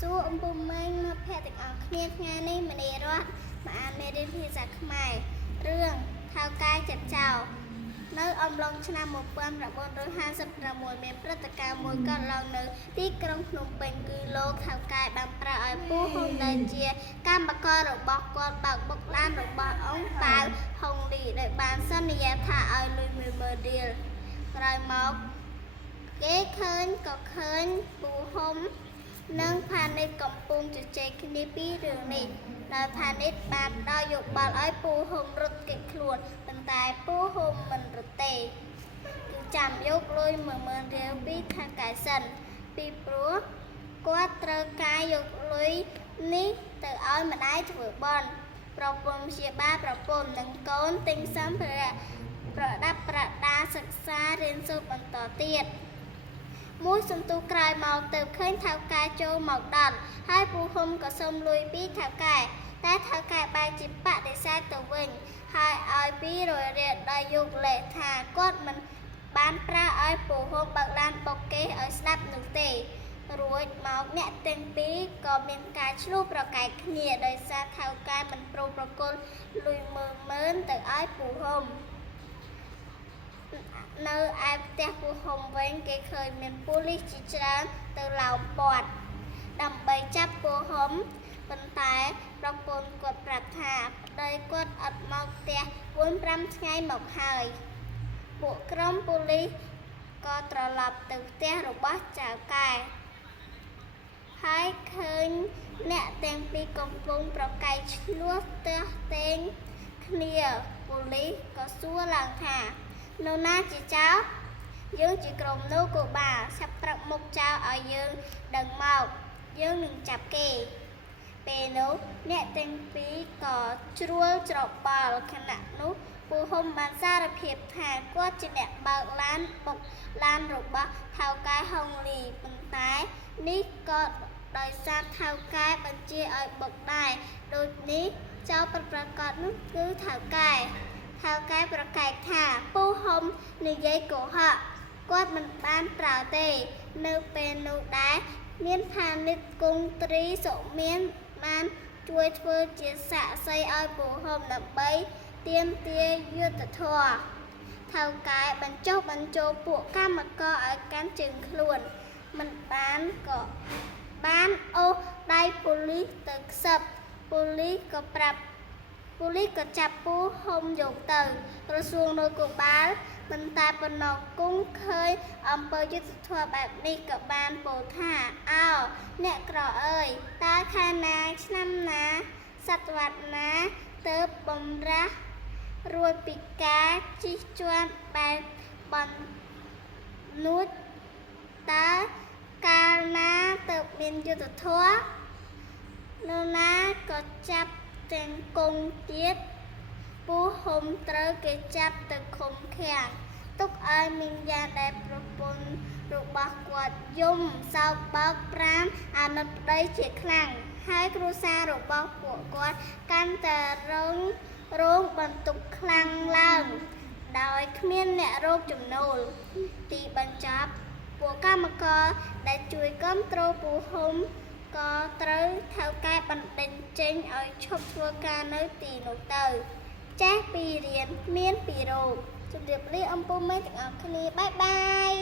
សួរអំពុំម៉េងមកភ័ក្រទាំងអស់គ្នាថ្ងៃនេះមនីរតមកអានមេរៀនភាសាខ្មែររឿងថៅកែចិត្តចោលនៅអំឡុងឆ្នាំ1956មានព្រឹត្តិការណ៍មួយកើតឡើងនៅទីក្រុងភ្នំពេញគឺលោកថៅកែបានប្រើឲ្យពូហ៊ុនដែលជាកម្មកររបស់គាត់បើកបុកឡានរបស់អង្គប៉ាវហុងលីដែលបានសន្យាថាឲ្យលុយ10000រៀលក្រោយមកគេឃើញពូហ៊ុននិងផានីតកំពុងជជែកគ្នាពីរឿងនេះដោយផានីតបានផ្ដល់យោបល់ឲ្យពូហ៊ុនរត់គេចខ្លួនប៉ុន្តែពូហ៊ុនមិនរត់ទេគឺចាំយកលុយ10000រៀលពីថៅកែសិនពីព្រោះគាត់ត្រូវការយកលុយនេះទៅឲ្យម្ដាយធ្វើបន់ប្រពន្ធព្យាបាលប្រពន្ធនិងកូនទិញសម្ភារៈប្រដាប់ប្រដាសិក្សារៀនសូត្របន្តទៀតមួយសន្ទុះក្រោយមកទៅឃើញថៅកែចូលមកដល់ហើយពូហ៊ុនក៏សុំលុយពីថៅកែតែថៅកែបែរជាបដិសេធទៅវិញហើយឲ្យ200រៀលដោយយកលេខថាគាត់មិនបានប្រើឲ្យពូហ៊ុនបើកឡានបុកគេឲ្យស្ដាប់នោះទេរួចមកអ្នកទាំងពីរក៏មានការឆ្លោះប្រកែកគ្នាដោយសារថៅកែមិនព្រមប្រគល់លុយ10000ទៅឲ្យពូហ៊ុននៅឯផ្ទះពូហ៊ុនវិញគេឃើញមានប៉ូលីសជាច្រើនទៅឡោមព័ទ្ធដើម្បីចាប់ពូហ៊ុនប៉ុន្តែប្រពន្ធគាត់ប្រាប់ថាប្តីគាត់អត់មកផ្ទះ 4-5 ថ្ងៃមកហើយពួកក្រុមប៉ូលីសក៏ត្រឡប់ទៅផ្ទះរបស់ចៅកែហើយឃើញអ្នកទាំងពីរកំពុងប្រកែកឆ្លោះទាស់ទែងគ្នាប៉ូលីសក៏សួរឡើងថានរណាជាចៅយើងជាក្រុមនោះក៏បាទឆាប់ប្រាប់មុខចៅឲ្យយើងដឹងមកយើងនឹងចាប់គេពេលនោះអ្នកទាំងពីរក៏ជ្រួលច្របល់ខណៈនោះពូហ៊ុនបានសារភាពថាគាត់ជាអ្នកបើកឡានបុកឡានរបស់ថៅកែហុងលីប៉ុន្តែនេះក៏ដោយសារថៅកែបញ្ជាឲ្យបុកដែរដូចនេះចៅប្រកាសនោះគឺថៅកែប្រកែកថាពូហ៊ុននិយាយកុហកគាត់មិនបានប្រើទេនៅពេលនោះដែរមានផានីតគង់ត្រីសុមានបានជួយធ្វើជាសាក្សីឲ្យពូហ៊ុនដើម្បីទាមទារយុត្តិធម៌ថៅកែបញ្ចុះបញ្ចូលពួកកម្មករឲ្យកាន់ជើងខ្លួនមិនបានក៏បានអូសដៃប៉ូលីសទៅខ្សឹបប៉ូលីសក៏ចាប់ពូហ៊ុនយកទៅក្រសួងនគរបាលប៉ុន្តែប៉ុណ្ណោះគង់ឃើញអំពើយុត្តិធម៌បែបនេះក៏បានពោលថាអោអ្នកក្រអើយតើខែណាឆ្នាំណាសតវត្សណាទើបបំរាស់រួចពីការជិះជាន់បែបបនួចតើកាលណាទើបមានយុត្តិធម៌នរណាក៏ចាប់ទាំងគង់ទៀតពូហ៊ុនត្រូវគេចាប់ទៅឃុំឃាំងទុកឲ្យមីងយ៉ាដែលប្រពន្ធរបស់គាត់យំសោកបោកប្រាំអាណិតប្តីជាខ្លាំងហើយគ្រួសាររបស់ពួកគាត់កាន់តែរងបន្ទុកខ្លាំងឡើងដោយគ្មានអ្នករកចំណូលទីបញ្ចប់ពួកកម្មករដែលជួយគ្រប់គ្រងពូហ៊ុនក៏ត្រូវថៅកែបណ្ដេញចេញឲ្យឈប់ធ្វើការនៅទីនោះទៅចេះពីរៀនមានពីរោគជម្រាបលាអំពុំម៉ែទាំងអស់គ្នាបាយបាយ